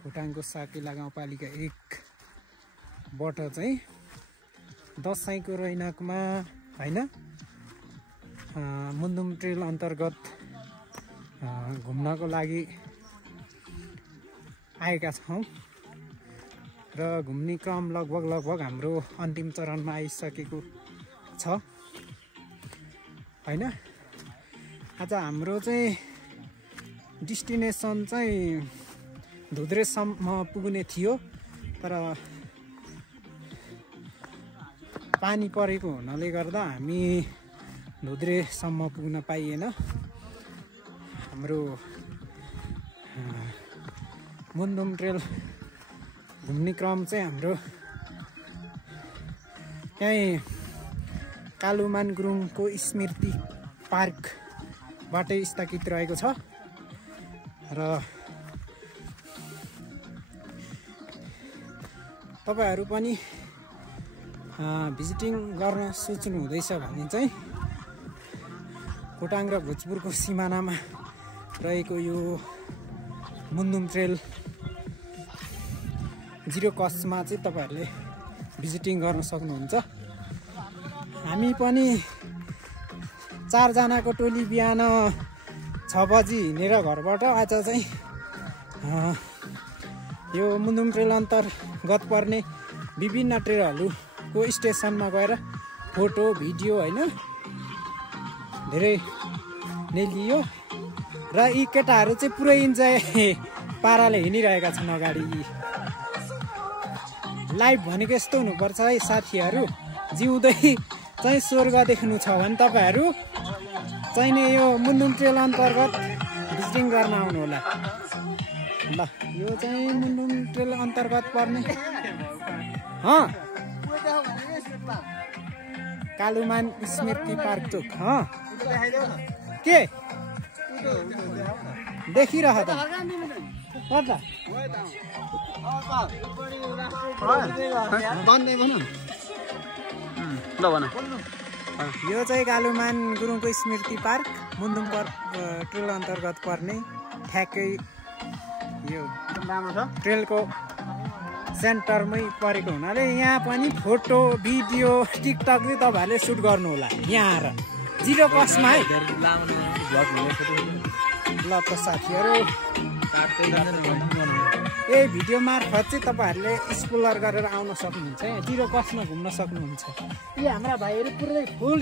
खोटाङको साकेला गाउँपालिका 1बाट चाहिँ दसैँको रैनकमा हैन मुन्दुम ट्रेल अन्तर्गत घुम्नको लागि आएका छौँ र घुम्ने क्रम लगभग हाम्रो अन्तिम चरणमा आइसकेको छ हैन। आज हाम्रो चाहिँ डेस्टिनेसन चाहिँ धुद्रेसम्म पुग्ने थियो, तर पानी परेको हुनाले गर्दा हामी धुद्रेसम्म पुग्न पाइएन। हाम्रो मुन्दुम ट्रेल घुम्ने क्रम चाहिँ हाम्रो त्यही कालुमान गुरुङको स्मृति पार्कबाटै स्थगित रहेको छ र तपाईहरु पनि भिजिटिङ गर्न सोच्नु हुँदैछ भने चाहिँ खोटाङ र भोजपुरको सिमानामा रहेको यो मुन्दुम ट्रेल 0 कस्टमा चाहिँ तपाईहरुले भिजिटिङ गर्न सक्नुहुन्छ। हामी पनि 4 जनाको टोली बिहान 6 बजी हिँडेर घरबाट आज चाहिँ यो मुन्दुम ट्रेल अन्तर्गत पर्ने विभिन्न ट्रेलहरुको स्टेसनमा गएर फोटो भिडियो हैन धेरै नै लियो र यी केटाहरु चाहिँ पुरै इन्जोय पाराले हिँडिरहेका छन् अगाडि। लाइभ भनेको यस्तो हुनुपर्छ है साथीहरु, जिउँदै चाहिँ स्वर्ग देख्नु छ भने तपाईहरु चाहिँ नि यो मुन्दुम ट्रेल अन्तर्गत भिजिटिङ गर्न आउनु होला। ल यो चाहिँ मुन्दुम ट्रेल अन्तर्गत पर्ने कालुमान स्मृति पार्क चोक के देखिरह त यो चाहिँ कालुमान गुरुङको स्मृति पार्क मुन्दुम ट्रेल अन्तर्गत पर्ने ठ्याक्कै यो ट्रेलको सेन्टरमै परेको हुनाले यहाँ पनि फोटो भिडियो टिकटक चाहिँ तपाईहरुले सुट गर्नु होला यहाँ आएर 0 कस्टमा है। ल त साथीहरु यही भिडियो मार्फत चाहिँ तपाईहरुले एक्सप्लोर गरेर आउन सक्नुहुन्छ, 0 कस्टमा घुम्न सक्नुहुन्छ। यी हाम्रा भाइहरु पुरै फुल